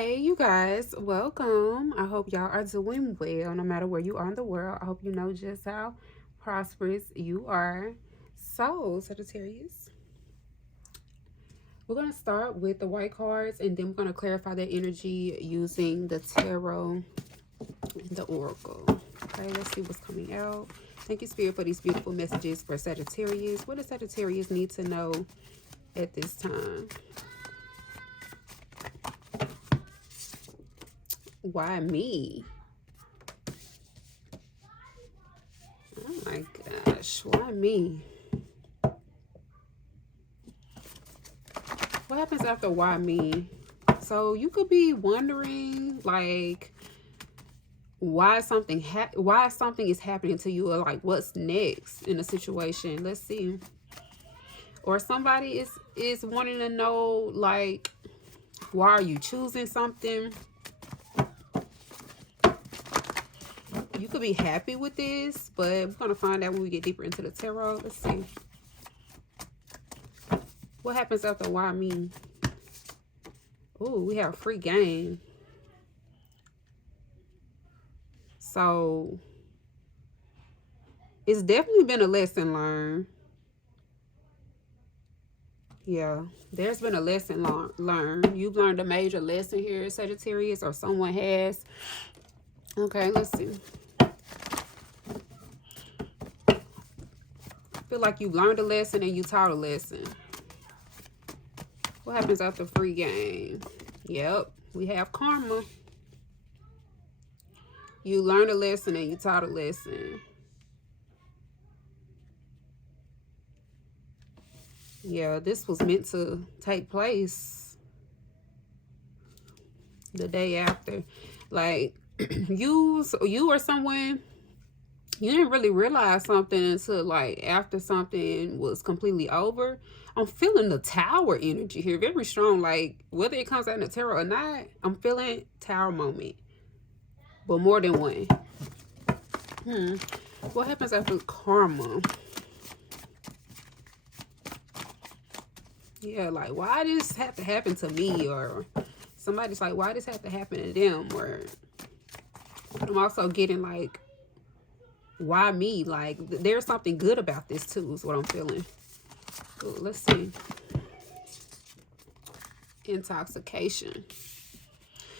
Hey, you guys, welcome. I hope y'all are doing well no matter where you are in the world. I hope you know just how prosperous you are. So, Sagittarius, we're going to start with the white cards and then we're going to clarify that energy using the tarot and the oracle. Okay, let's see what's coming out. Thank you, Spirit, for these beautiful messages for Sagittarius. What does Sagittarius need to know at this time? Why me? Oh my gosh, why me? What happens after why me? So you could be wondering like why something is happening to you, or like what's next in a situation. Let's see. Or somebody is wanting to know like why are you choosing something? You could be happy with this, but we're going to find out when we get deeper into the tarot. Let's see. What happens after why me? Oh, we have free game. So, it's definitely been a lesson learned. Yeah, there's been a lesson learned. You've learned a major lesson here, Sagittarius, or someone has. Okay, let's see. Feel like you learned a lesson and you taught a lesson. What happens after free game? Yep, we have karma. You learned a lesson and you taught a lesson. Yeah, this was meant to take place the day after. Like, you or someone, you didn't really realize something until like after something was completely over. I'm feeling the tower energy here, very strong. Like whether it comes out in the tarot or not, I'm feeling tower moment, but more than one. What happens after karma? Yeah, like why this have to happen to me, or somebody's like why this have to happen to them, or I'm also getting like why me? Like there's something good about this too is what I'm feeling. Ooh, let's see. Intoxication.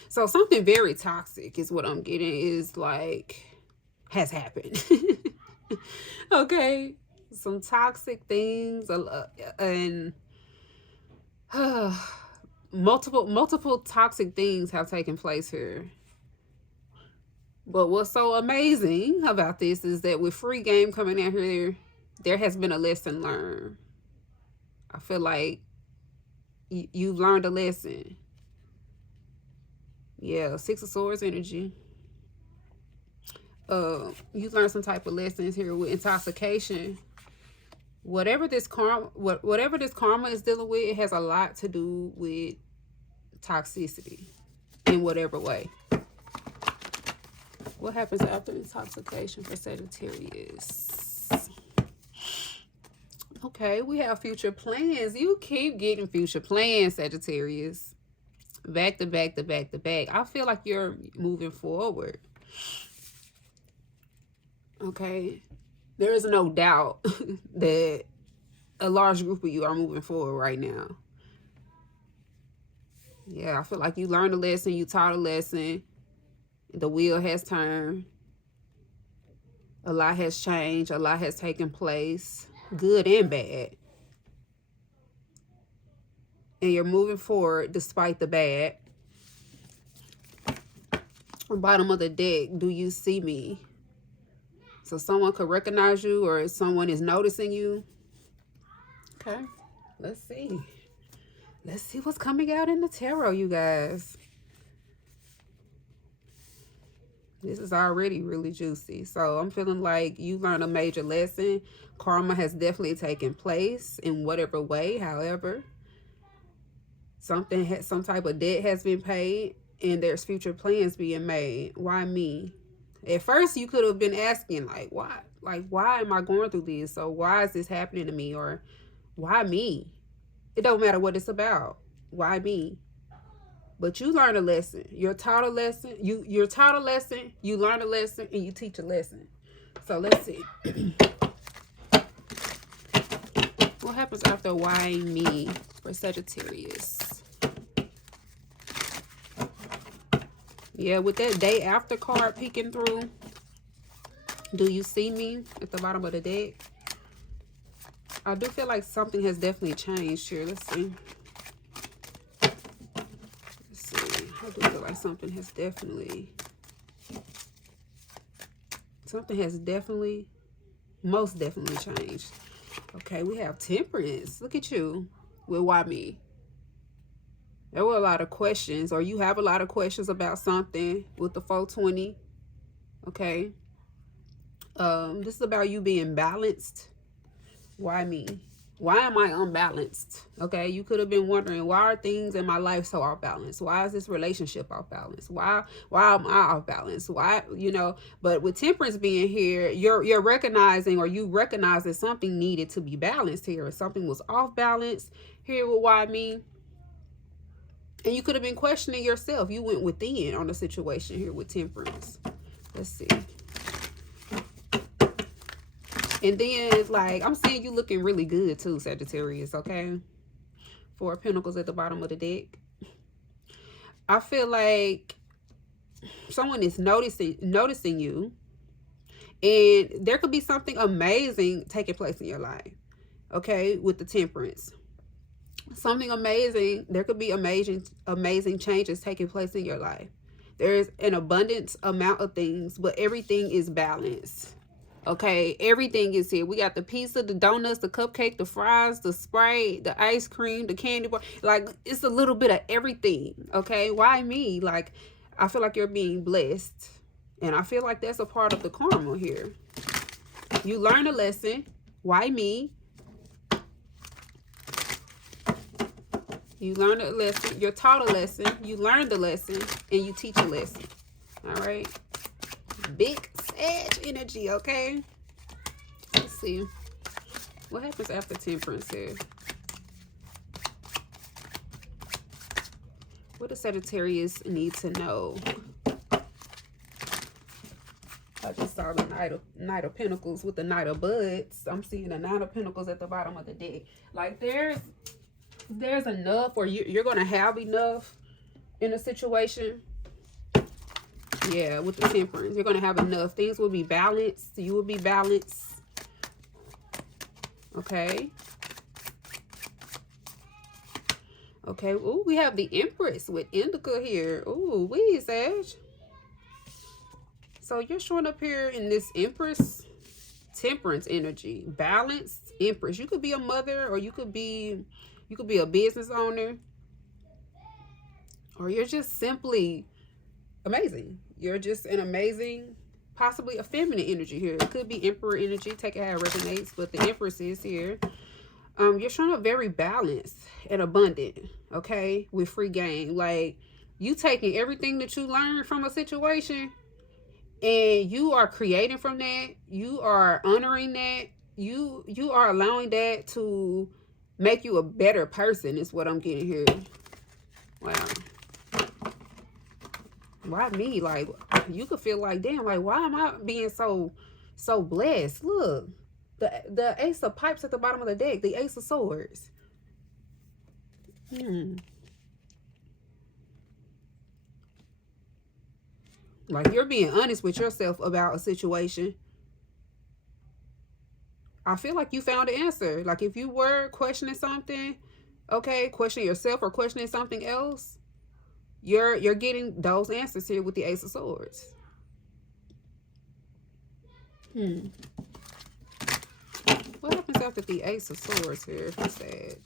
So something very toxic is what I'm getting, is like has happened. Okay, some toxic things and multiple toxic things have taken place here. But what's so amazing about this is that with free game coming out here, there has been a lesson learned. I feel like you've learned a lesson. Yeah, Six of Swords energy. You learned some type of lessons here with intoxication. Whatever this karma is dealing with, it has a lot to do with toxicity in whatever way. What happens after intoxication for Sagittarius? Okay, we have future plans. You keep getting future plans, Sagittarius. Back to back to back to back. I feel like you're moving forward. Okay. There is no doubt that a large group of you are moving forward right now. Yeah, I feel like you learned a lesson, you taught a lesson. The wheel has turned. A lot has changed. A lot has taken place, good and bad. And you're moving forward despite the bad. Bottom of the deck, do you see me? So someone could recognize you, or someone is noticing you. Okay, let's see. Let's see what's coming out in the tarot, you guys. This is already really juicy. So I'm feeling like you learned a major lesson. Karma has definitely taken place in whatever way. However, some type of debt has been paid, and there's future plans being made. Why me? At first, you could have been asking like, why? Like, why am I going through this? So why is this happening to me? Or why me? It don't matter what it's about. Why me? But you learn a lesson. You're taught a lesson. You're taught a lesson. You learn a lesson, and you teach a lesson. So let's see. What happens after why me for Sagittarius? Yeah, with that day after card peeking through. Do you see me at the bottom of the deck? I do feel like something has definitely changed here. Let's see. I do feel like something has definitely, most definitely changed. Okay, we have Temperance. Look at you with why me. There were a lot of questions, or you have a lot of questions about something with the 420. Okay. This is about you being balanced. Why me? Why am I unbalanced? Okay, you could have been wondering, why are things in my life so off balance? Why is this relationship off balance? Why am I off balance? Why, you know? But with Temperance being here, you're recognizing, or you recognize that something needed to be balanced here, or something was off balance here with why me. And you could have been questioning yourself. You went within on the situation here with Temperance. Let's see. And then it's like, I'm seeing you looking really good too, Sagittarius, okay? 4 of Pentacles at the bottom of the deck. I feel like someone is noticing you. And there could be something amazing taking place in your life, okay, with the Temperance. Something amazing. There could be amazing changes taking place in your life. There's an abundant amount of things, but everything is balanced. Okay, everything is here. We got the pizza, the donuts, the cupcake, the fries, the Sprite, the ice cream, the candy bar. Like, it's a little bit of everything. Okay, why me? Like, I feel like you're being blessed. And I feel like that's a part of the karma here. You learn a lesson. Why me? You learn a lesson. You're taught a lesson. You learn the lesson. And you teach a lesson. All right. Big Sag energy, okay? Let's see. What happens after Temperance here? What does Sagittarius need to know? I just saw the Knight of Pentacles with the Knight of Buds. I'm seeing the Knight of Pentacles at the bottom of the deck. Like, there's enough, or you're going to have enough in a situation. Yeah, with the Temperance, you're going to have enough. Things will be balanced. You will be balanced. Okay. Okay. Ooh, we have the Empress with Indica here. Ooh, wee, Sag. So you're showing up here in this Empress, Temperance energy. Balanced Empress. You could be a mother, or you could be a business owner. Or you're just simply amazing. You're just an amazing, possibly a feminine energy here. It could be Emperor energy. Take it how it resonates. But the Empress is here. You're showing up very balanced and abundant. Okay? With free game. Like, you taking everything that you learned from a situation, and you are creating from that. You are honoring that. You are allowing that to make you a better person, is what I'm getting here. Wow. Why me? Like, you could feel like, damn, like, why am I being so blessed? Look, the Ace of Pipes at the bottom of the deck, the Ace of Swords. Like, you're being honest with yourself about a situation. I feel like you found the answer. Like, if you were questioning something, okay, questioning yourself or questioning something else, you're getting those answers here with the Ace of Swords. What happens after the Ace of Swords here for Sag?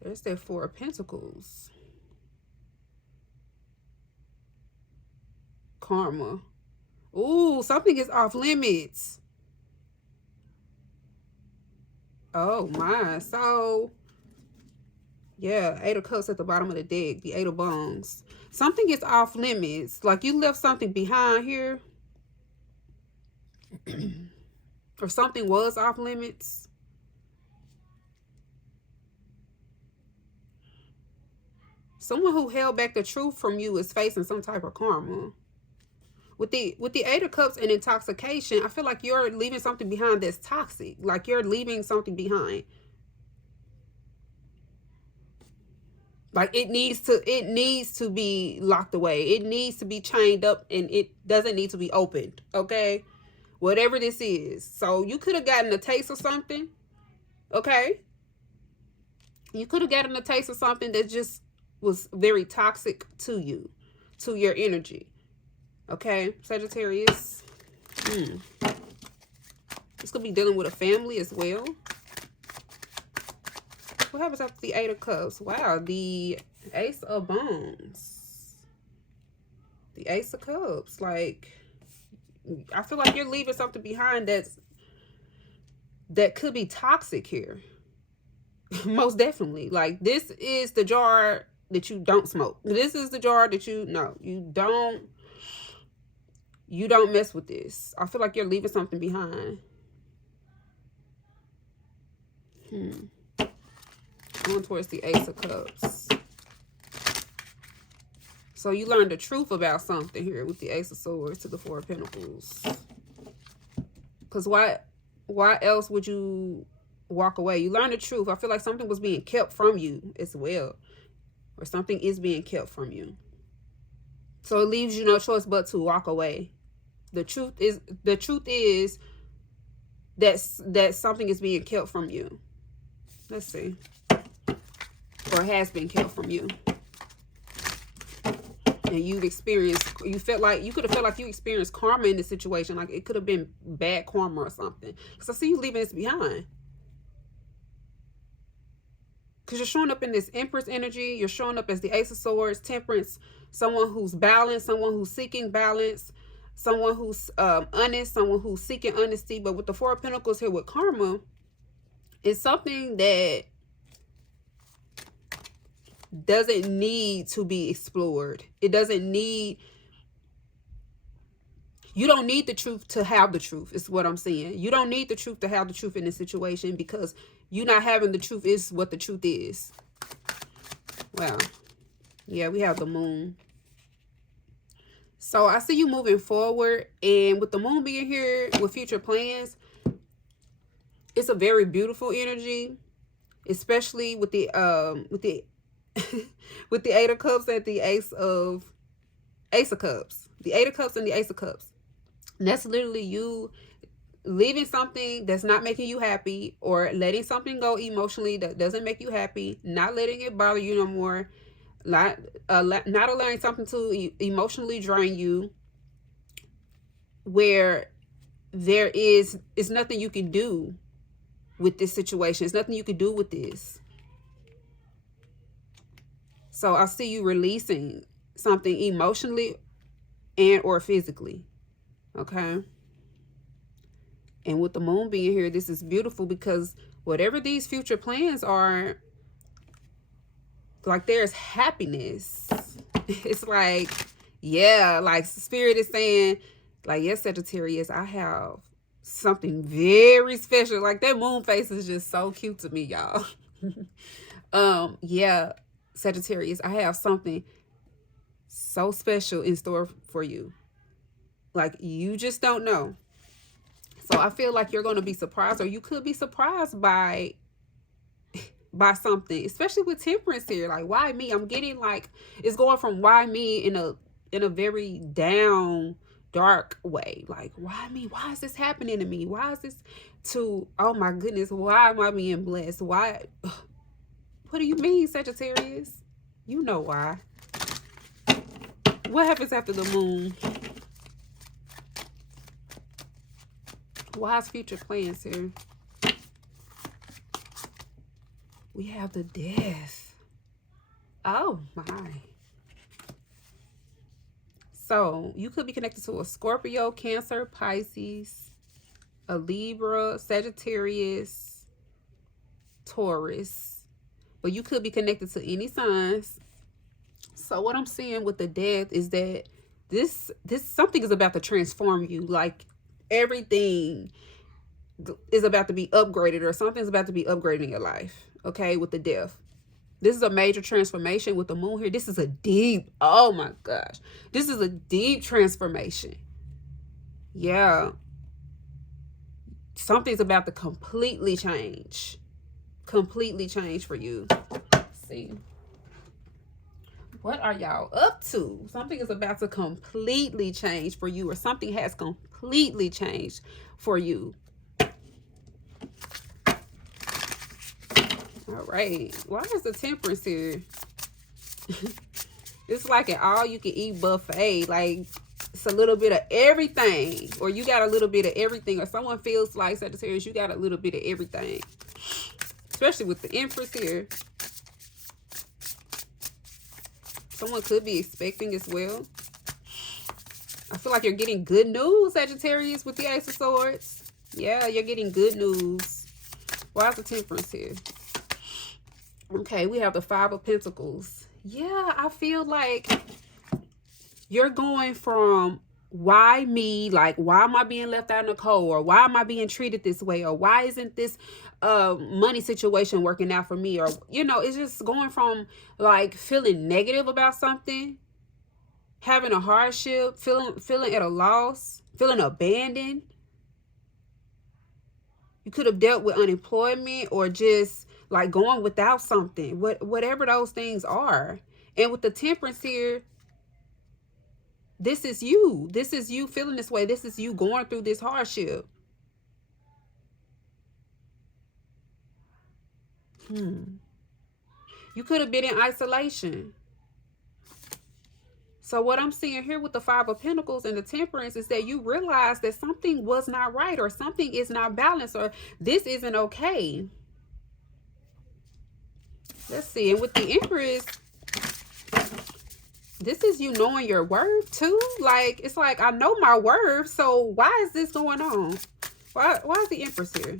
There's that 4 of Pentacles. Karma. Ooh, something is off limits. Oh my. So, yeah, 8 of Cups at the bottom of the deck, the 8 of Wands. Something is off limits. Like, you left something behind here. Or something was off limits. Someone who held back the truth from you is facing some type of karma. With the Eight of Cups and intoxication, I feel like you're leaving something behind that's toxic. Like you're leaving something behind. Like it needs to be locked away. It needs to be chained up, and it doesn't need to be opened. Okay? Whatever this is. So you could have gotten a taste of something. Okay? You could have gotten a taste of something that just was very toxic to you, to your energy. Okay, Sagittarius. This could be dealing with a family as well. What happens after the Eight of Cups? Wow, the Ace of Wands. The Ace of Cups. Like, I feel like you're leaving something behind that could be toxic here. Most definitely. Like, this is the jar that you don't smoke. This is the jar that you don't mess with this. I feel like you're leaving something behind. Going towards the Ace of Cups. So you learned the truth about something here with the Ace of Swords to the Four of Pentacles. Because why else would you walk away? You learned the truth. I feel like something was being kept from you as well. Or something is being kept from you. So it leaves you no choice but to walk away. The truth is that something is being kept from you. Let's see. Or has been kept from you. And you could have felt like you experienced karma in this situation. Like it could have been bad karma or something. Because I see you leaving this behind. Because you're showing up in this Empress energy. You're showing up as the Ace of Swords, Temperance. Someone who's balanced. Someone who's seeking balance. Someone who's honest. Someone who's seeking honesty. But with the Four of Pentacles here with karma, it's something that doesn't need to be explored. It doesn't need... You don't need the truth to have the truth, is what I'm saying. You don't need the truth to have the truth in this situation, because you not having the truth is what the truth is. Wow. Yeah, we have the Moon. So I see you moving forward, and with the Moon being here with future plans, it's a very beautiful energy, especially with the with the Eight of Cups and the Ace of Cups. The Eight of Cups and the Ace of Cups. And that's literally you leaving something that's not making you happy, or letting something go emotionally that doesn't make you happy, not letting it bother you no more, not allowing something to emotionally drain you, where it's nothing you can do with this situation. It's nothing you can do with this. So I see you releasing something emotionally and or physically. Okay. And with the Moon being here, this is beautiful, because whatever these future plans are, like, there's happiness. It's like, yeah, like Spirit is saying, like, yes, Sagittarius, I have something very special. Like, that moon face is just so cute to me, y'all. Yeah, Sagittarius, I have something so special in store for you. Like, you just don't know. So I feel like you're going to be surprised, or you could be surprised by something, especially with Temperance here. Like, why me? I'm getting like, it's going from why me in a very down, dark way. Like, why me? Why is this happening to me? Why is this to, oh my goodness, why am I being blessed? Why? What do you mean, Sagittarius? You know why. What happens after the Moon? Why's future plans here? We have the Death. Oh my. So you could be connected to a Scorpio, Cancer, Pisces, a Libra, Sagittarius, Taurus. But you could be connected to any signs. So what I'm seeing with the Death is that this something is about to transform you. Like, everything is about to be upgraded, or something's about to be upgraded in your life. Okay, with the Death. This is a major transformation with the moon here. This is a deep, oh my gosh. This is a deep transformation. Yeah. Something's about to completely change. Completely change for you. Let's see. What are y'all up to? Something is about to completely change for you, or something has completely changed for you. All right. Why is the Temperance here? It's like an all-you-can-eat buffet. Like, it's a little bit of everything. Or you got a little bit of everything. Or someone feels like, Sagittarius, you got a little bit of everything. Especially with the Empress here. Someone could be expecting as well. I feel like you're getting good news, Sagittarius, with the Ace of Swords. Yeah, you're getting good news. Why is the Temperance here? Okay, we have the Five of Pentacles. Yeah, I feel like you're going from why me, like why am I being left out in the cold, or why am I being treated this way, or why isn't this money situation working out for me, or you know, it's just going from like feeling negative about something, having a hardship, feeling at a loss, feeling abandoned. You could have dealt with unemployment or just like going without something, whatever those things are. And with the Temperance here, this is you. This is you feeling this way. This is you going through this hardship. You could have been in isolation. So what I'm seeing here with the Five of Pentacles and the Temperance is that you realize that something was not right, or something is not balanced, or this isn't okay. Let's see. And with the Empress, this is you knowing your worth too. Like, it's like, I know my worth, so why is this going on? Why is the Empress here?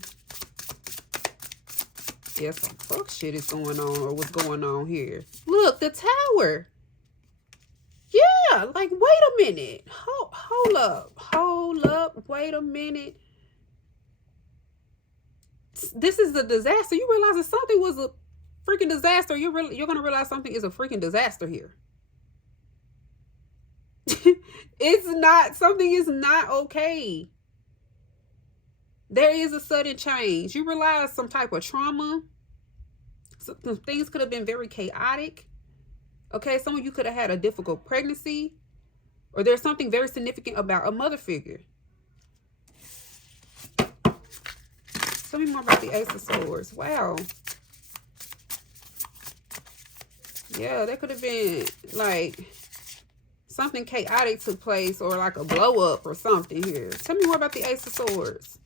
Yeah, some fuck shit is going on, or what's going on here. Look, the Tower. Yeah, like, wait a minute. Hold up. Wait a minute. This is a disaster. You realize that something was a freaking disaster. You're going to realize something is a freaking disaster here. Something is not okay. There is a sudden change. You realize some type of trauma. Some things could have been very chaotic. Okay, some of you could have had a difficult pregnancy, or there's something very significant about a mother figure. Tell me more about the Ace of Swords. Wow. Yeah, there could have been like something chaotic took place, or like a blow up or something here. Tell me more about the Ace of Swords.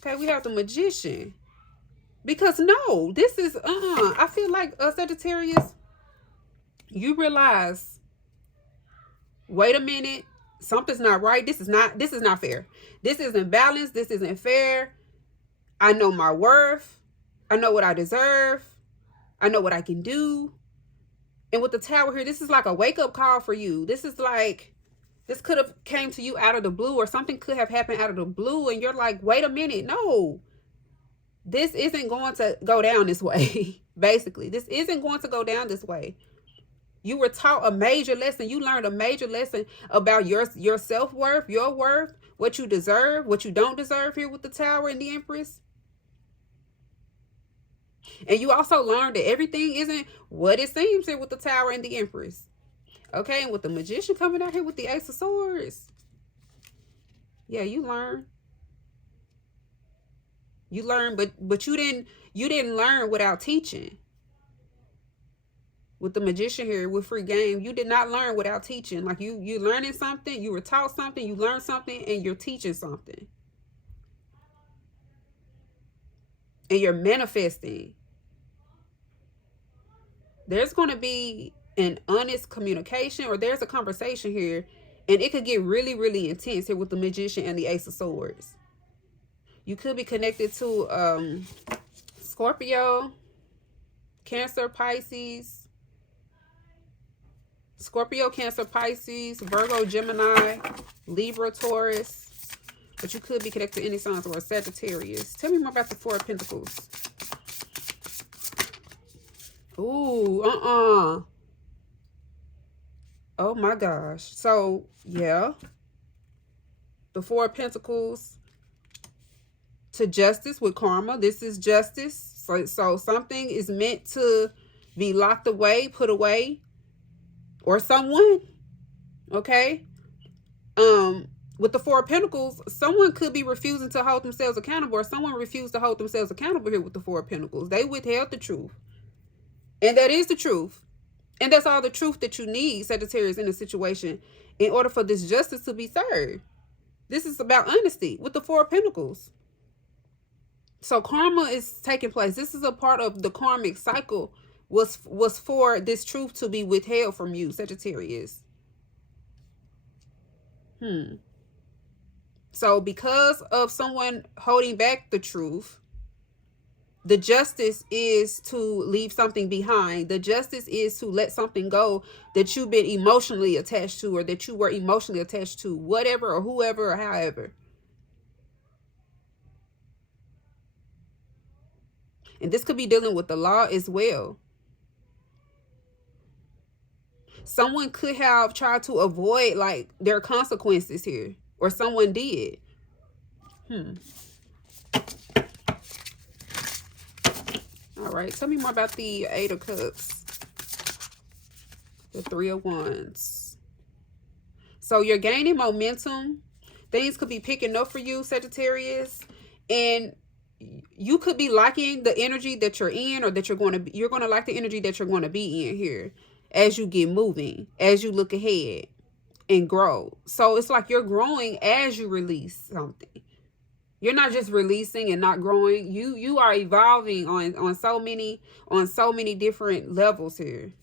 Okay, we have the Magician. Because no, this is I feel like Sagittarius, you realize, wait a minute, something's not right. This is not fair. This isn't balanced. This isn't fair. I know my worth. I know what I deserve. I know what I can do. And with the Tower here, this is like a wake-up call for you. This is like, this could have came to you out of the blue, or something could have happened out of the blue, and you're like, wait a minute, no. This isn't going to go down this way. Basically, this isn't going to go down this way. You were taught a major lesson. You learned a major lesson about your self-worth, your worth, what you deserve, what you don't deserve here with the Tower and the Empress. And you also learned that everything isn't what it seems here with the Tower and the Empress. Okay, and with the Magician coming out here with the Ace of Swords. Yeah, you learn. You learn, but you didn't learn without teaching. With the Magician here, with free game, you did not learn without teaching. Like you learning something, you were taught something, you learned something, and you're teaching something. And you're manifesting. There's going to be an honest communication, or there's a conversation here, and it could get really, really intense here with the Magician and the Ace of Swords. You could be connected to Scorpio, Cancer, Pisces, Scorpio, Cancer, Pisces, Virgo, Gemini, Libra, Taurus. But you could be connected to any signs or Sagittarius. Tell me more about the Four of Pentacles. Ooh, oh my gosh. So, yeah. The Four of Pentacles to Justice with karma. This is justice. So something is meant to be locked away, put away, or someone. Okay. With the Four of Pentacles, someone could be refusing to hold themselves accountable, or someone refused to hold themselves accountable here with the Four of Pentacles. They withheld the truth. And that is the truth. And that's all the truth that you need, Sagittarius, in a situation in order for this justice to be served. This is about honesty with the Four of Pentacles. So karma is taking place. This is a part of the karmic cycle was for this truth to be withheld from you, Sagittarius. So because of someone holding back the truth, the justice is to leave something behind. The justice is to let something go that you've been emotionally attached to, or that you were emotionally attached to, whatever or whoever or however. And this could be dealing with the law as well. Someone could have tried to avoid like their consequences here, or someone did. All right, tell me more about the Eight of Cups, the Three of Wands. So you're gaining momentum. Things could be picking up for you, Sagittarius, and you could be liking the energy that you're in, or that you're going to like the energy that you're going to be in here as you get moving, as you look ahead and grow. So it's like you're growing as you release something. You're not just releasing and not growing. You are evolving on so many different levels here.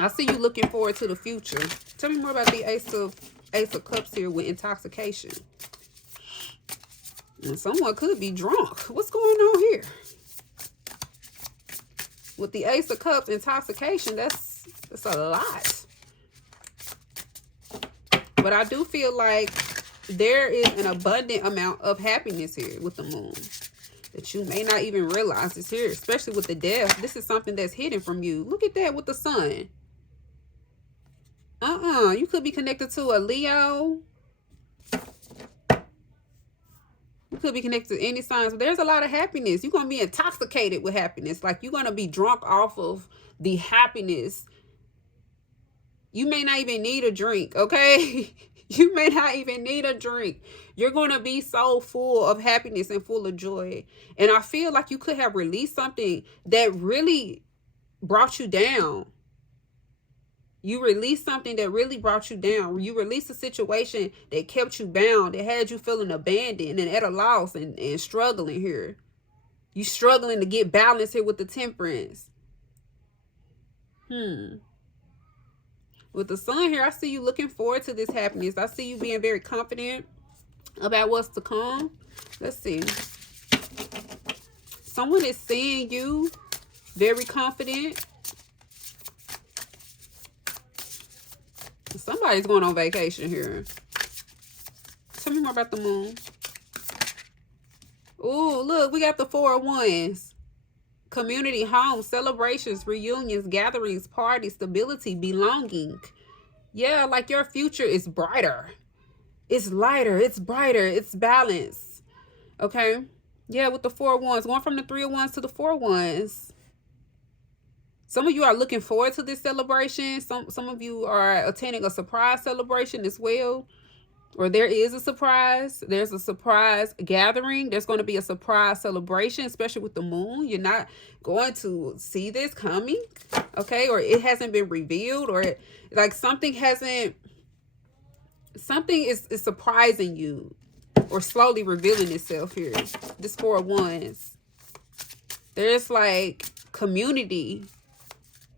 I see you looking forward to the future. Tell me more about the Ace of Cups here with intoxication. And someone could be drunk. What's going on here? With the Ace of Cups, intoxication, that's a lot. But I do feel like there is an abundant amount of happiness here with the moon that you may not even realize is here, especially with the Death. This is something that's hidden from you. Look at that with the Sun. You could be connected to a Leo. You could be connected to any signs. But there's a lot of happiness. You're going to be intoxicated with happiness. Like you're going to be drunk off of the happiness. You may not even need a drink, okay? You may not even need a drink. You're going to be so full of happiness and full of joy. And I feel like you could have released something that really brought you down. You released something that really brought you down. You released a situation that kept you bound, that had you feeling abandoned and at a loss and struggling here. You struggling to get balance here with the Temperance. With the Sun here, I see you looking forward to this happiness. I see you being very confident about what's to come. Let's see. Someone is seeing you very confident. Somebody's going on vacation here. Tell me more about the Moon. Ooh, look, we got the Four of Wands. Community, home, celebrations, reunions, gatherings, parties, stability, belonging. Yeah, like your future is brighter. It's lighter. It's brighter. It's balanced. Okay? Yeah, with the Four of Wands. Going from the Three of Wands to the Four of Wands. Some of you are looking forward to this celebration. Some of you are attending a surprise celebration as well. Or there is a surprise. There's a surprise gathering. There's going to be a surprise celebration, especially with the moon. You're not going to see this coming, okay? Or it hasn't been revealed, or like something is surprising you or slowly revealing itself here. This Four of Wands. There's like community,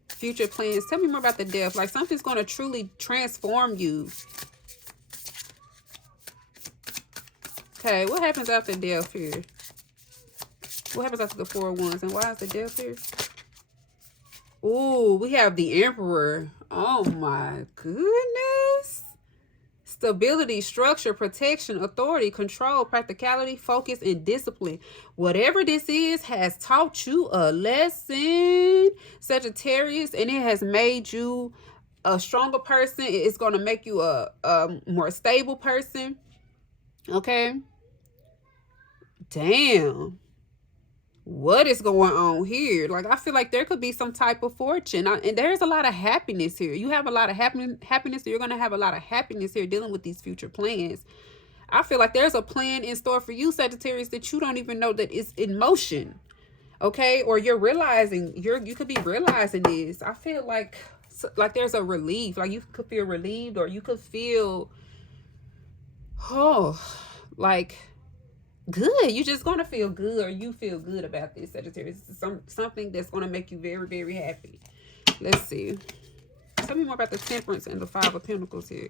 future plans. Tell me more about the Death. Like something's going to truly transform you. Okay, what happens after Death here? What happens after the Four of Wands? And why is the Death here? Ooh, we have the Emperor. Oh my goodness. stability, structure, protection, authority, control, practicality, focus, and discipline. Whatever this is has taught you a lesson, Sagittarius, and it has made you a stronger person. It's going to make you a more stable person. Okay? Damn. What is going on here? Like, I feel like there could be some type of fortune, and there's a lot of happiness here. You have a lot of happiness. You're going to have a lot of happiness here dealing with these future plans. I feel like there's a plan in store for you, Sagittarius, that you don't even know that it's in motion. Okay? Or you're realizing, you could be realizing this. I feel like there's a relief. Like, you could feel relieved, or you could feel, oh, like, good. You're just going to feel good, or you feel good about this, Sagittarius. Something that's going to make you very, very happy. Let's see. Tell me more about the Temperance and the Five of Pentacles here.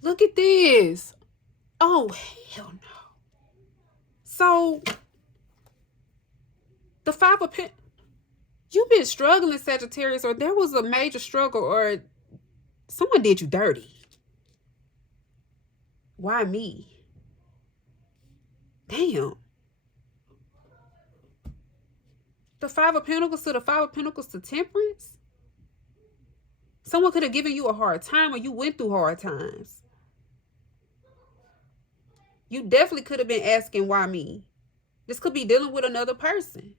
Look at this. Oh, hell no. So, the Five of Pentacles. You've been struggling, Sagittarius, or there was a major struggle, or someone did you dirty. Why me? Damn. The Five of Pentacles to the Five of Pentacles to Temperance. Someone could have given you a hard time, or you went through hard times. You definitely could have been asking, why me? This could be dealing with another person.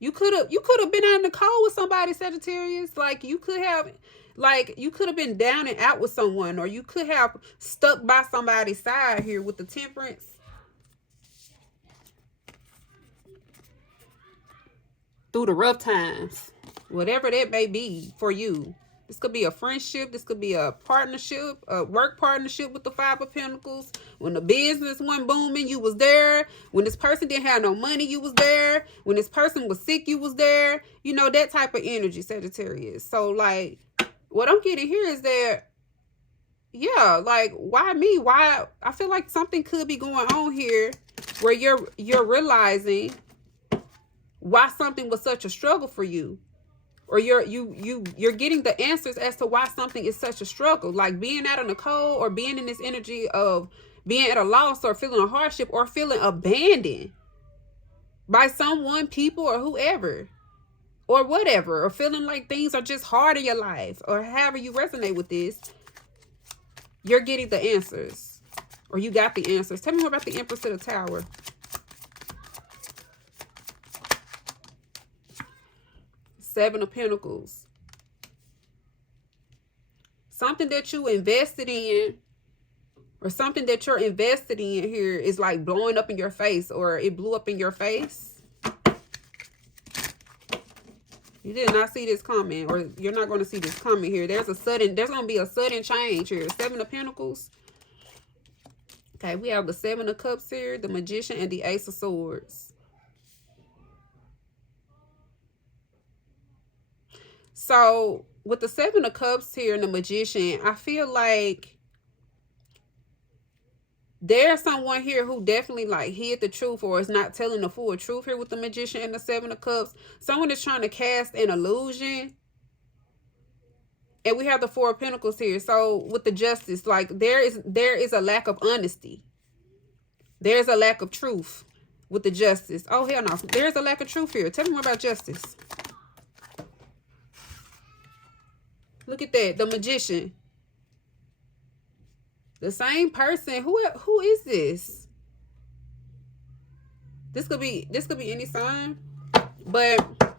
You could have been out in the cold with somebody, Sagittarius. Like, you could have been down and out with someone, or you could have stuck by somebody's side here with the Temperance. Through the rough times, whatever that may be for you. This could be a friendship. This could be a partnership, a work partnership with the Five of Pentacles. When the business went booming, you was there. When this person didn't have no money, you was there. When this person was sick, you was there. You know, that type of energy, Sagittarius. So, like, what I'm getting here is that, yeah, like, why me? Why? I feel like something could be going on here where you're realizing why something was such a struggle for you. Or you're getting the answers as to why something is such a struggle. Like being out in the cold, or being in this energy of being at a loss, or feeling a hardship, or feeling abandoned by someone, people, or whoever, or whatever, or feeling like things are just hard in your life, or however you resonate with this. You're getting the answers, or you got the answers. Tell me more about the Empress of the Tower. Seven of Pentacles. Something that you invested in, or something that you're invested in here is like blowing up in your face, or it blew up in your face. You did not see this coming, or you're not going to see this coming here. There's going to be a sudden change here. Seven of Pentacles. Okay, we have the Seven of Cups here, the Magician, and the Ace of Swords. So, with the Seven of Cups here and the Magician, I feel like there's someone here who definitely like hid the truth, or is not telling the full truth here with the Magician and the Seven of Cups. Someone is trying to cast an illusion. And we have the Four of Pentacles here. So, with the Justice, like there is a lack of honesty. There's a lack of truth with the Justice. Oh, hell no. There's a lack of truth here. Tell me more about Justice. Look at that, the Magician. The same person. Who is this? This could be any sign, but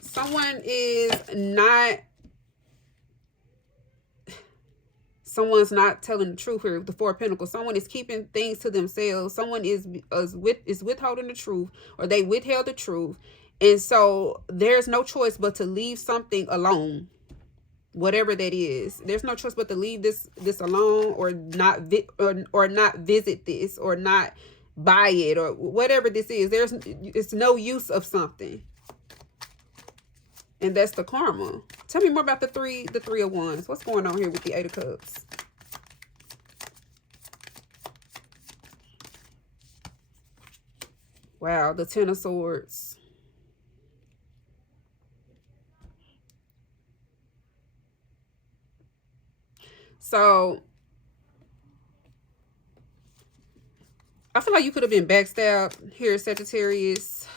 someone is not. Someone's not telling the truth here with the Four of Pentacles. Someone is keeping things to themselves. Someone is withholding the truth, or they withheld the truth. And so there's no choice but to leave something alone, whatever that is. There's no choice but to leave this alone, or not visit this, or not buy it, or whatever this is. It's no use of something, and that's the karma. Tell me more about the three of Wands. What's going on here with the Eight of Cups? Wow, the Ten of Swords. So I feel like you could have been backstabbed here, Sagittarius.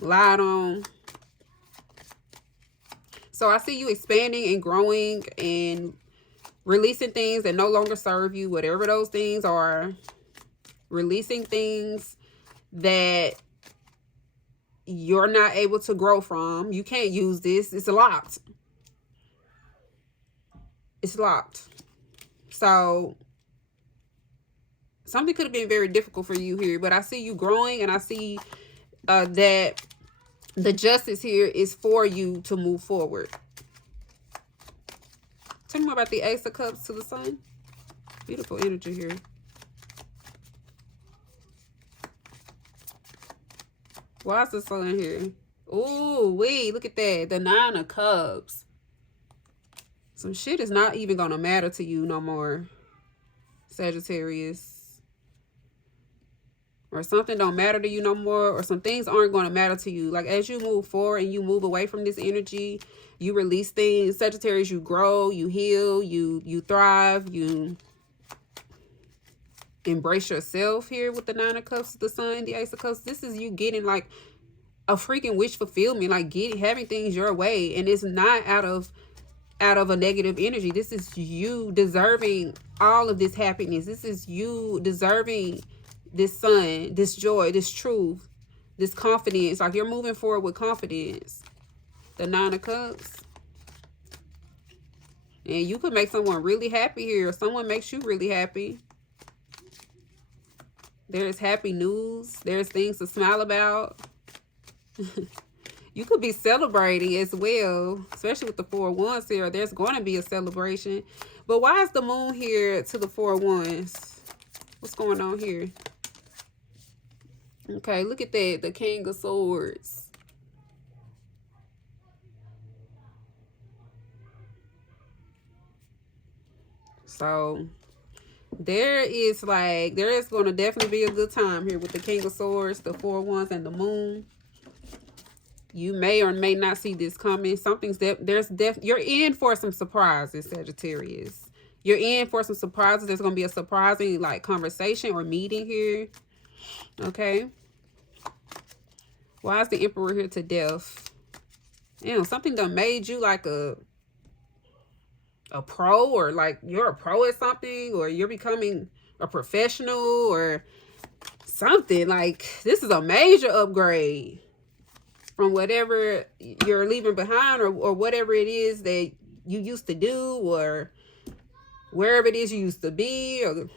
Lied on. So I see you expanding and growing and releasing things that no longer serve you, whatever those things are. Releasing things that you're not able to grow from. You can't use this. It's locked. It's locked. So something could have been very difficult for you here, but I see you growing, and I see that the justice here is for you to move forward. Tell me more about the Ace of Cups to the Sun. Beautiful energy here. Why is the Sun here? Ooh, wait, look at that. The Nine of Cups. Some shit is not even going to matter to you no more, Sagittarius. Or something don't matter to you no more, or some things aren't going to matter to you. Like, as you move forward and you move away from this energy, you release things. Sagittarius, you grow, you heal, you thrive, you embrace yourself here with the Nine of Cups, the Sun, the Ace of Cups. This is you getting like a freaking wish fulfillment, like having things your way, and it's not out of a negative energy. This is you deserving all of this happiness. This is you deserving this sun, this joy, this truth, this confidence. Like, you're moving forward with confidence. The Nine of Cups. And you could make someone really happy here, or someone makes you really happy. There's happy news. There's things to smile about. You could be celebrating as well, especially with the Four of Wands here. There's going to be a celebration. But why is the moon here to the Four of Wands? What's going on here? Okay, look at that. The King of Swords. So there is going to definitely be a good time here with the King of Swords, the Four of Wands, and the moon. You may or may not see this coming. You're in for some surprises, Sagittarius. You're in for some surprises. There's going to be a surprising like conversation or meeting here. Okay. Why is the Emperor here to death? You know, something that made you like a pro, or like you're a pro at something, or you're becoming a professional or something. Like, this is a major upgrade from whatever you're leaving behind, or whatever it is that you used to do, or wherever it is you used to be. Or the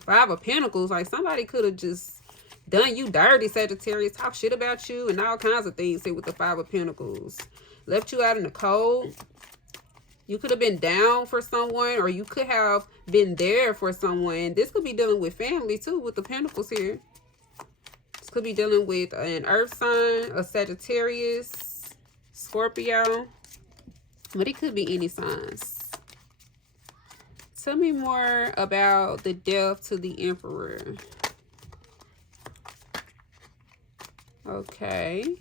Five of Pentacles, like somebody could have just done you dirty, Sagittarius, talk shit about you and all kinds of things here with the Five of Pentacles. Left you out in the cold. You could have been down for someone, or you could have been there for someone. This could be dealing with family too with the Pentacles here. Could be dealing with an earth sign, a Sagittarius, Scorpio, but it could be any signs. Tell me more about the death to the Emperor. Okay.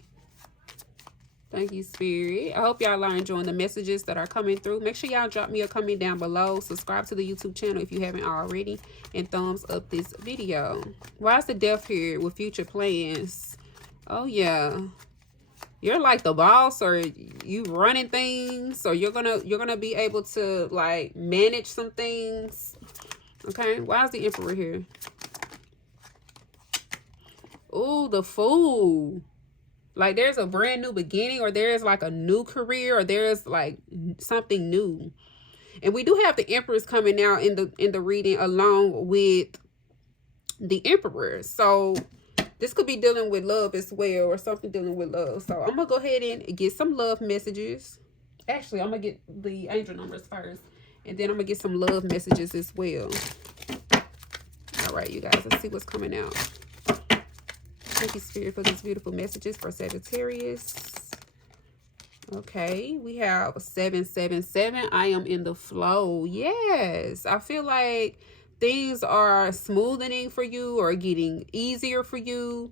Thank you, Spirit. I hope y'all are enjoying the messages that are coming through. Make sure y'all drop me a comment down below. Subscribe to the YouTube channel if you haven't already. And thumbs up this video. Why is the death here with future plans? Oh, yeah. You're like the boss, or you running things, or you're gonna be able to like manage some things. Okay. Why is the Emperor here? Oh, the Fool. Like, there's a brand new beginning, or there's like a new career, or there's like something new. And we do have the Empress coming out in the reading along with the Emperor. So this could be dealing with love as well, or something dealing with love. So I'm going to go ahead and get some love messages. Actually, I'm going to get the angel numbers first, and then I'm going to get some love messages as well. All right, you guys, let's see what's coming out. Thank you, Spirit, for these beautiful messages for Sagittarius. Okay, we have 777. I am in the flow. Yes, I feel like things are smoothening for you or getting easier for you.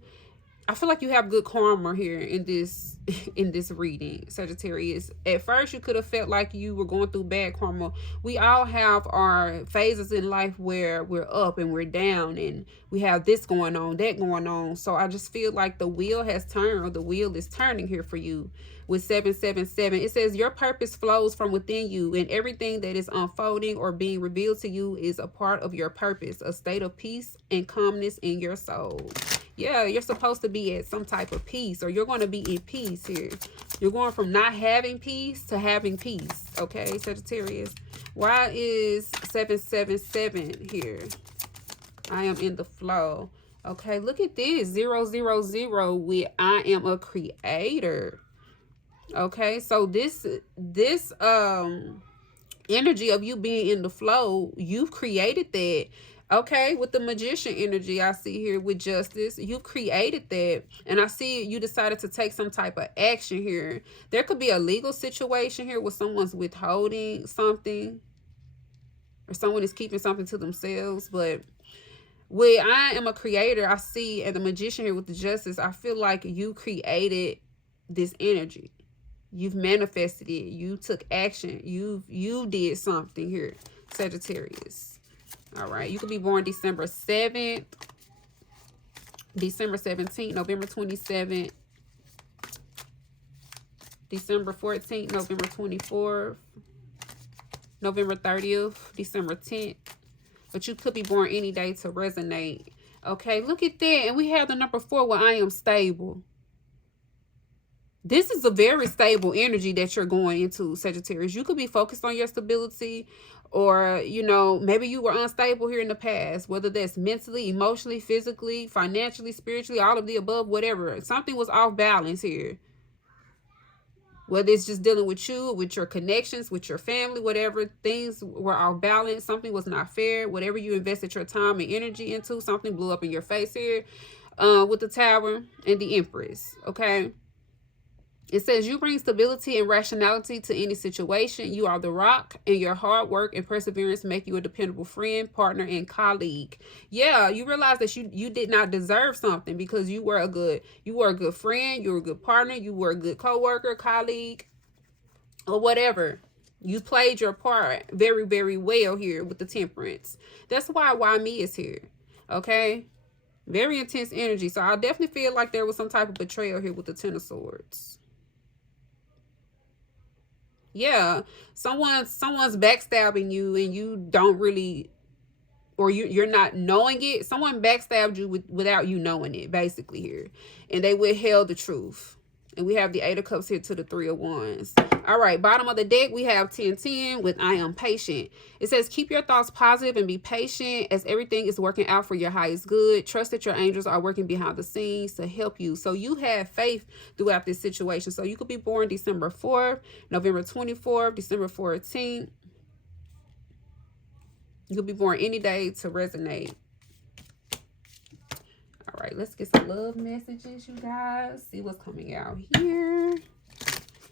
I feel like you have good karma here in this in this reading, Sagittarius. At first, you could have felt like you were going through bad karma. We all have our phases in life where we're up and we're down, and we have this going on, that going on. So I just feel like the wheel has turned, or the wheel is turning here for you. With 777, it says your purpose flows from within you, and everything that is unfolding or being revealed to you is a part of your purpose, a state of peace and calmness in your soul. Yeah, you're supposed to be at some type of peace, or you're going to be in peace here. You're going from not having peace to having peace. Okay, Sagittarius. Why is 777 here? I am in the flow. Okay, look at this. 000 with I am a creator. Okay, so this energy of you being in the flow, you've created that. Okay, with the magician energy I see here with justice, you created that, and I see you decided to take some type of action here. There could be a legal situation here where someone's withholding something, or someone is keeping something to themselves. But with I am a creator, I see, and the magician here with the justice, I feel like you created this energy. You've manifested it. You took action. You did something here, Sagittarius. All right. You could be born December 7th, December 17th, November 27th, December 14th, November 24th, November 30th, December 10th. But you could be born any day to resonate. Okay. Look at that. And we have the number 4 where I am stable. This is a very stable energy that you're going into, Sagittarius. You could be focused on your stability, or, you know, maybe you were unstable here in the past, whether that's mentally, emotionally, physically, financially, spiritually, all of the above, whatever. Something was off balance here. Whether it's just dealing with you, with your connections, with your family, whatever, things were off balance. Something was not fair. Whatever you invested your time and energy into, something blew up in your face here with the Tower and the Empress, okay? It says you bring stability and rationality to any situation. You are the rock, and your hard work and perseverance make you a dependable friend, partner, and colleague. Yeah, you realize that you did not deserve something because you were a good friend, you were a good partner, you were a good co-worker, colleague, or whatever. You played your part very, very well here with the Temperance. That's why me is here. Okay? Very intense energy. So I definitely feel like there was some type of betrayal here with the Ten of Swords. Yeah, someone's backstabbing you, and you don't really, or you're not knowing it. Someone backstabbed you without you knowing it, basically here, and they withheld the truth. And we have the 8 of Cups here to the 3 of Wands. All right, bottom of the deck, we have 10-10 with I am patient. It says, keep your thoughts positive and be patient as everything is working out for your highest good. Trust that your angels are working behind the scenes to help you. So you have faith throughout this situation. So you could be born December 4th, November 24th, December 14th. You could be born any day to resonate. All right, let's get some love messages, you guys. See what's coming out here.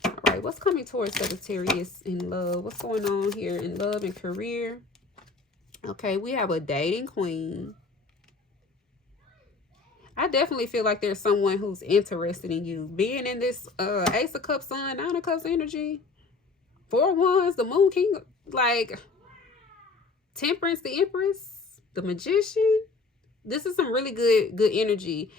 All right, what's coming towards Sagittarius in love? What's going on here in love and career? Okay, we have a dating queen. I definitely feel like there's someone who's interested in you. Being in this Ace of Cups, Sun, 9 of Cups energy. 4 of Wands, the Moon King, like Temperance, the Empress, the Magician. This is some really good energy.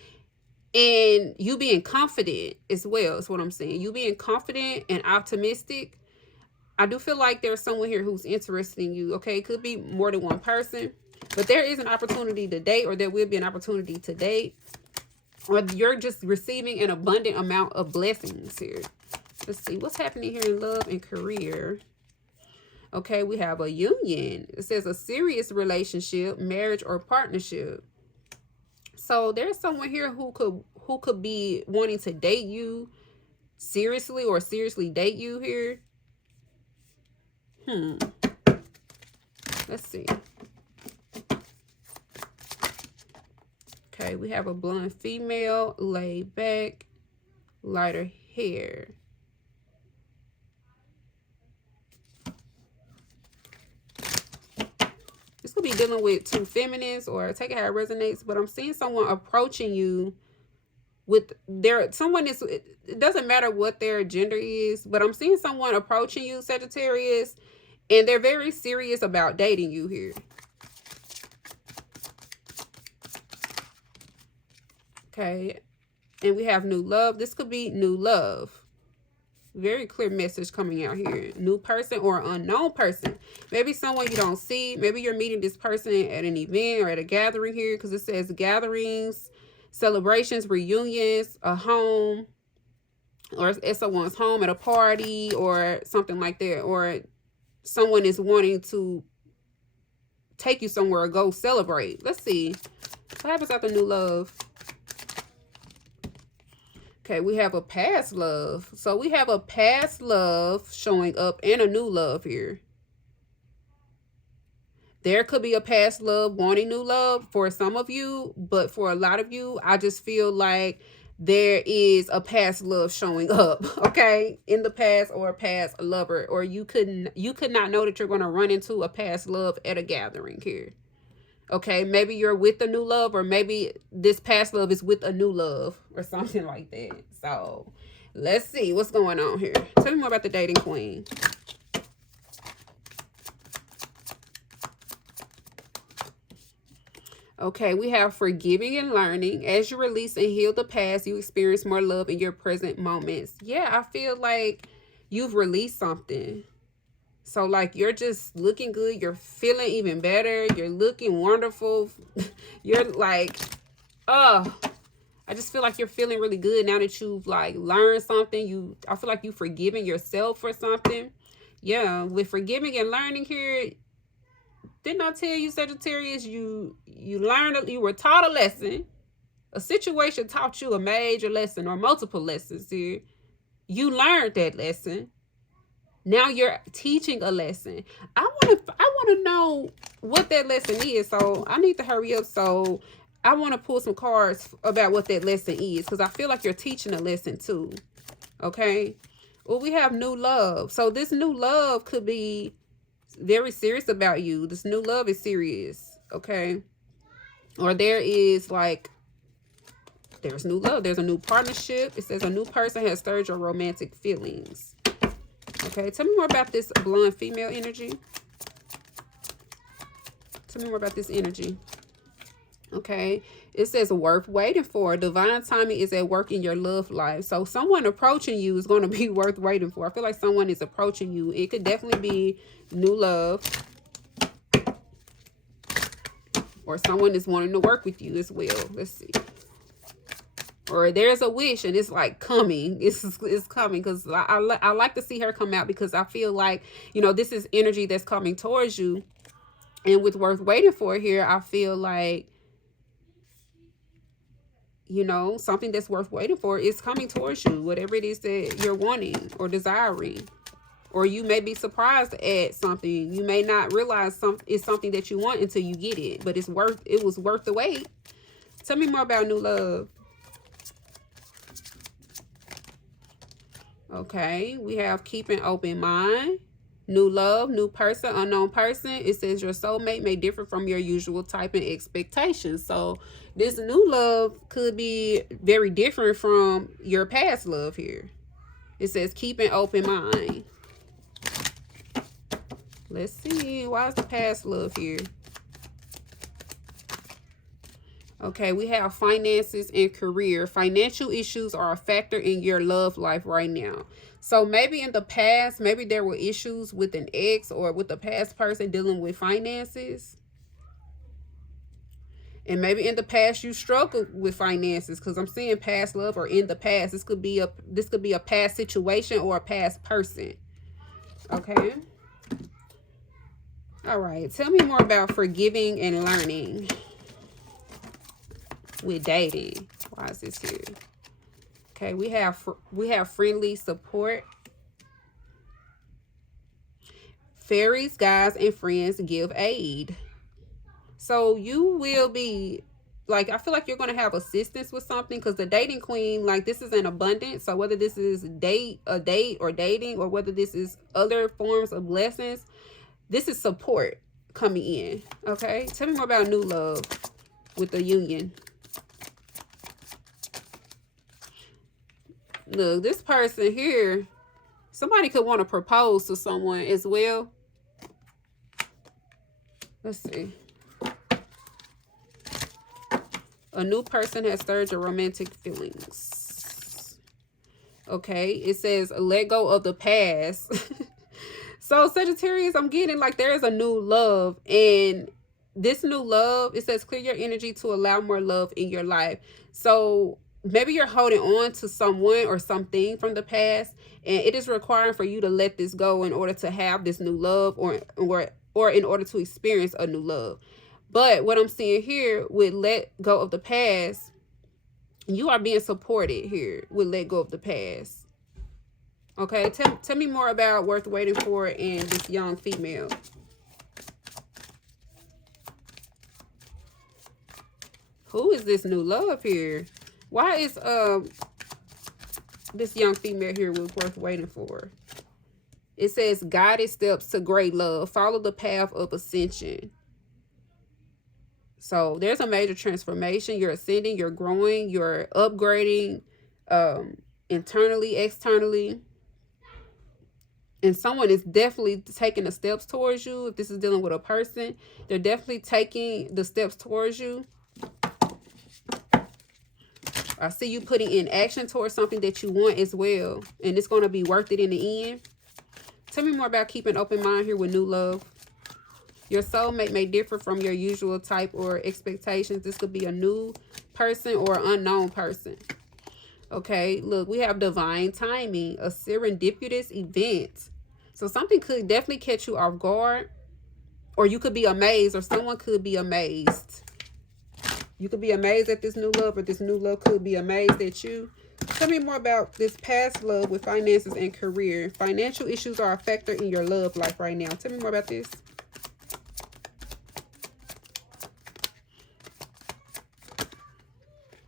And you being confident as well is what I'm saying. You being confident and optimistic. I do feel like there's someone here who's interested in you. Okay, it could be more than one person. But there is an opportunity to date, or there will be an opportunity to date. Or you're just receiving an abundant amount of blessings here. Let's see what's happening here in love and career. Okay, we have a union. It says a serious relationship, marriage, or partnership. So there's someone here who could be wanting to date you seriously, or seriously date you here. Let's see. Okay, we have a blonde female, laid back, lighter hair. It's could be dealing with two feminines, or take it how it resonates, but I'm seeing someone approaching you with someone is, it doesn't matter what their gender is, but I'm seeing someone approaching you, Sagittarius, and they're very serious about dating you here. Okay. And we have new love. This could be new love. Very clear message coming out here. New person or unknown person. Maybe someone you don't see. Maybe you're meeting this person at an event or at a gathering here, because it says gatherings, celebrations, reunions, a home, or at someone's home, at a party or something like that. Or someone is wanting to take you somewhere or go celebrate. Let's see. What happens after new love? Okay, we have a past love. So we have a past love showing up and a new love here. There could be a past love wanting new love for some of you, but for a lot of you, I just feel like there is a past love showing up, okay, in the past, or a past lover, or you could not know that you're going to run into a past love at a gathering here. Okay, maybe you're with a new love, or maybe this past love is with a new love or something like that. So let's see what's going on here. Tell me more about the dating queen. Okay, we have forgiving and learning. As you release and heal the past, you experience more love in your present moments. Yeah, I feel like you've released something. So, like, you're just looking good. You're feeling even better. You're looking wonderful. You're like, I just feel like you're feeling really good now that you've, like, learned something. I feel like you've forgiven yourself for something. Yeah, with forgiving and learning here, didn't I tell you, Sagittarius, you were taught a lesson. A situation taught you a major lesson or multiple lessons here. You learned that lesson. Now you're teaching a lesson. I want to know what that lesson is. So I need to hurry up. So I want to pull some cards about what that lesson is, because I feel like you're teaching a lesson too. Okay. Well, we have new love. So this new love could be very serious about you. This new love is serious. Okay. Or there's new love. There's a new partnership. It says a new person has stirred your romantic feelings. Okay, tell me more about this blonde female energy. Tell me more about this energy. Okay, it says worth waiting for. Divine timing is at work in your love life. So someone approaching you is going to be worth waiting for. I feel like someone is approaching you. It could definitely be new love. Or someone is wanting to work with you as well. Let's see. Or there's a wish and it's like coming. It's coming, because I like to see her come out, because I feel like, this is energy that's coming towards you. And with worth waiting for here, I feel like, something that's worth waiting for is coming towards you. Whatever it is that you're wanting or desiring. Or you may be surprised at something. You may not realize it's something that you want until you get it. But it was worth the wait. Tell me more about new love. Okay, we have keep an open mind, new love, new person, unknown person. It says your soulmate may differ from your usual type and expectations. So this new love could be very different from your past love here. It says keep an open mind. Let's see, why is the past love here? Okay, we have finances and career. Financial issues are a factor in your love life right now. So maybe in the past, maybe there were issues with an ex or with a past person dealing with finances. And maybe in the past you struggled with finances, because I'm seeing past love or in the past. This could be a past situation or a past person. Okay. All right. Tell me more about forgiving and learning. With dating. Why is this here? Okay, we have friendly support. Fairies, guides, and friends give aid. So you will be, like, I feel like you're going to have assistance with something, because the dating queen, like, this is an abundance. So whether this is a date or dating, or whether this is other forms of blessings, this is support. coming in. Okay, tell me more about new love with the union. Look, this person here, somebody could want to propose to someone as well. Let's see. A new person has stirred your romantic feelings. Okay, it says let go of the past. So Sagittarius, I'm getting like there is a new love, and this new love, it says clear your energy to allow more love in your life. So maybe you're holding on to someone or something from the past, and it is requiring for you to let this go in order to have this new love, or in order to experience a new love. But what I'm seeing here with let go of the past, you are being supported here with let go of the past. Okay, tell me more about worth waiting for and this young female. Who is this new love here? Why is this young female here worth waiting for? It says guided steps to great love. Follow the path of ascension. So there's a major transformation. You're ascending, you're growing, you're upgrading internally, externally. And someone is definitely taking the steps towards you. If this is dealing with a person, they're definitely taking the steps towards you. I see you putting in action towards something that you want as well. And it's going to be worth it in the end. Tell me more about keeping an open mind here with new love. Your soulmate may differ from your usual type or expectations. This could be a new person or an unknown person. Okay, look, we have divine timing, a serendipitous event. So something could definitely catch you off guard, or you could be amazed, or someone could be amazed. You could be amazed at this new love, or this new love could be amazed at you. Tell me more about this past love with finances and career. Financial issues are a factor in your love life right now. Tell me more about this.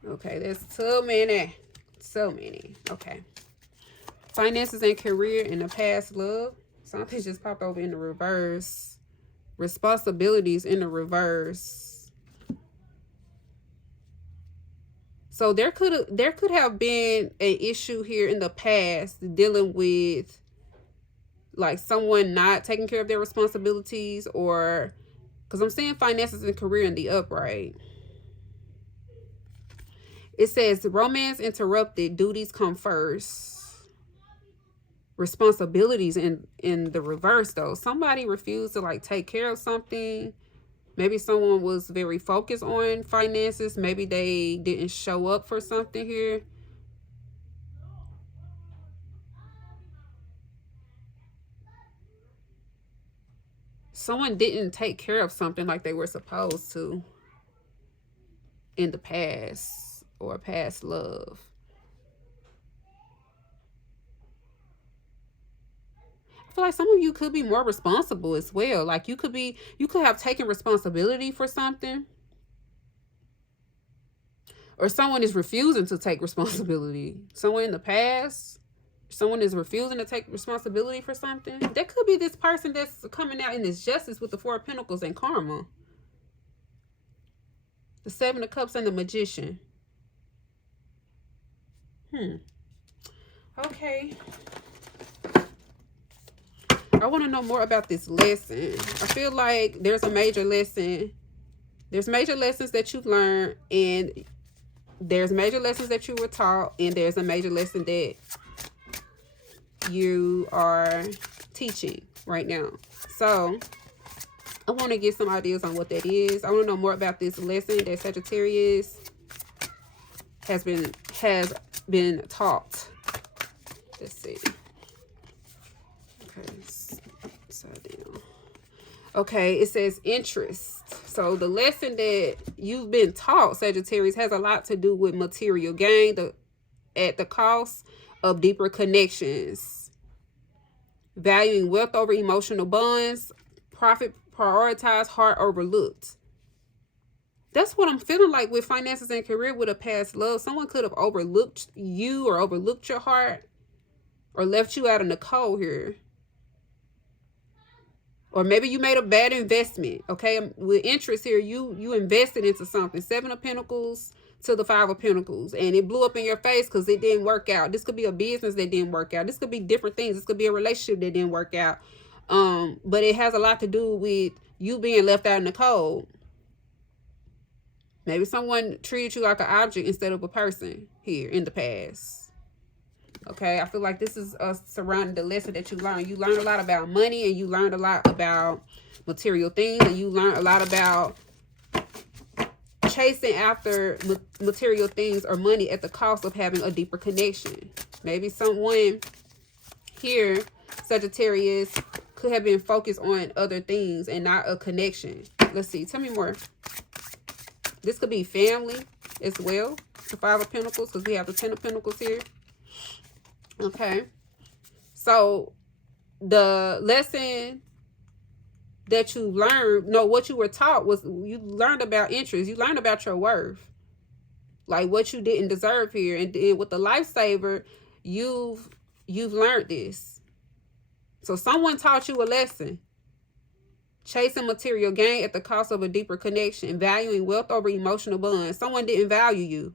Okay, there's so many. So many. Okay. Finances and career in the past love. Something just popped over in the reverse. Responsibilities in the reverse. So there could have been an issue here in the past dealing with like someone not taking care of their responsibilities, or because I'm seeing finances and career in the upright. It says romance interrupted, duties come first. Responsibilities in the reverse though. Somebody refused to like take care of something. Maybe someone was very focused on finances. Maybe they didn't show up for something here. Someone didn't take care of something like they were supposed to in the past, or past love. I feel like some of you could be more responsible as well. Like you could have taken responsibility for something, or someone is refusing to take responsibility. Someone in the past, someone is refusing to take responsibility for something. That could be this person that's coming out in this justice with the Four of Pentacles and karma. The Seven of Cups and the Magician. Okay. I want to know more about this lesson. I feel like there's a major lesson. There's major lessons that you've learned, and there's major lessons that you were taught, and there's a major lesson that you are teaching right now. So I want to get some ideas on what that is. I want to know more about this lesson that Sagittarius has been taught. Let's see. Okay, upside down. Okay, it says interest. So the lesson that you've been taught, Sagittarius, has a lot to do with material gain at the cost of deeper connections. Valuing wealth over emotional bonds. Profit prioritized, heart overlooked. That's what I'm feeling like with finances and career with a past love. Someone could have overlooked you or overlooked your heart, or left you out in the cold here. Or maybe you made a bad investment. Okay, with interest here, you invested into something. 7 of Pentacles to the 5 of Pentacles, and it blew up in your face because it didn't work out. This could be a business that didn't work out. This could be different things. This could be a relationship that didn't work out. But it has a lot to do with you being left out in the cold. Maybe someone treated you like an object instead of a person here in the past. Okay, I feel like this is surrounding the lesson that you learned. You learned a lot about money, and you learned a lot about material things, and you learned a lot about chasing after material things or money at the cost of having a deeper connection. Maybe someone here, Sagittarius, could have been focused on other things and not a connection. Let's see. Tell me more. This could be family as well. The 5 of Pentacles, because we have the 10 of Pentacles here. Okay. So the lesson that you learned, no, what you were taught was you learned about interest. You learned about your worth. Like what you didn't deserve here. And then with the lifesaver, you've learned this. So someone taught you a lesson. Chasing material gain at the cost of a deeper connection. Valuing wealth over emotional bonds. Someone didn't value you.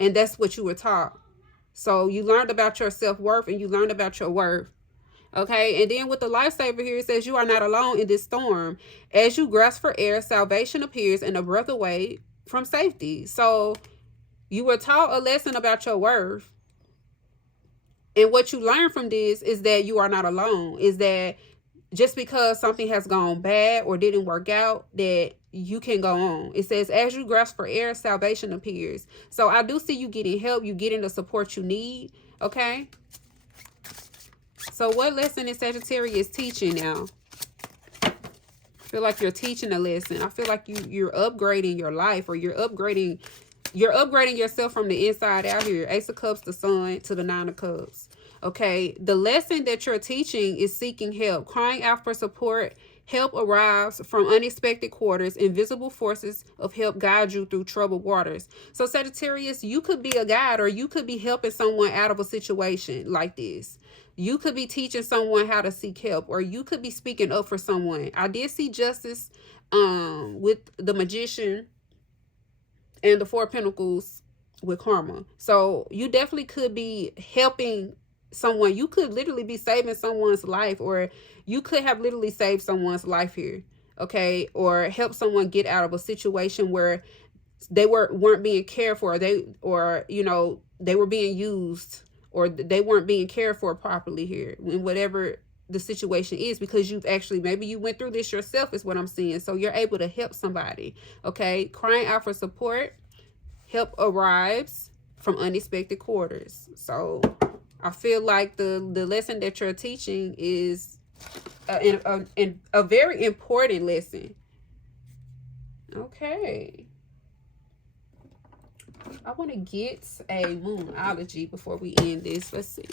And that's what you were taught. So you learned about your self-worth and you learned about your worth. Okay, and then with the lifesaver here, it says you are not alone in this storm. As you grasp for air, salvation appears and a breath away from safety. So you were taught a lesson about your worth. And what you learned from this is that you are not alone. Is that just because something has gone bad or didn't work out, that you can go on. It says, as you grasp for air, salvation appears. So I do see you getting help. You getting the support you need. Okay. So what lesson is Sagittarius teaching now? I feel like you're teaching a lesson. I feel like you're upgrading your life, or you're upgrading yourself from the inside out here. Ace of Cups, the Sun, to the 9 of Cups. Okay, the lesson that you're teaching is seeking help, crying out for support. Help arrives from unexpected quarters. Invisible forces of help guide you through troubled waters. So Sagittarius, you could be a guide, or you could be helping someone out of a situation like this. You could be teaching someone how to seek help, or you could be speaking up for someone. I did see justice with the Magician and the 4 of Pentacles with karma. So you definitely could be helping someone. You could literally be saving someone's life, or you could have literally saved someone's life here. Okay, or help someone get out of a situation where they weren't being cared for. They were being used, or they weren't being cared for properly here, in whatever the situation is, because you've actually, maybe you went through this yourself is what I'm seeing. So you're able to help somebody. Okay, crying out for support. Help arrives from unexpected quarters. So I feel like the lesson that you're teaching is a very important lesson. Okay. I want to get a moonology before we end this. Let's see.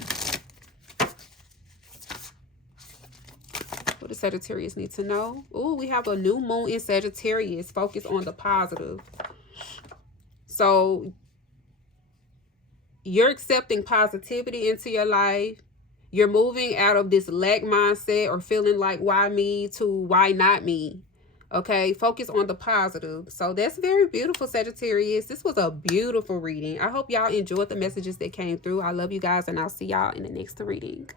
What does Sagittarius need to know? Oh, we have a new moon in Sagittarius. Focus on the positive. So you're accepting positivity into your life. You're moving out of this lack mindset or feeling like why me to why not me. Okay, focus on the positive. So that's very beautiful, Sagittarius. This was a beautiful reading. I hope y'all enjoyed the messages that came through. I love you guys, and I'll see y'all in the next reading.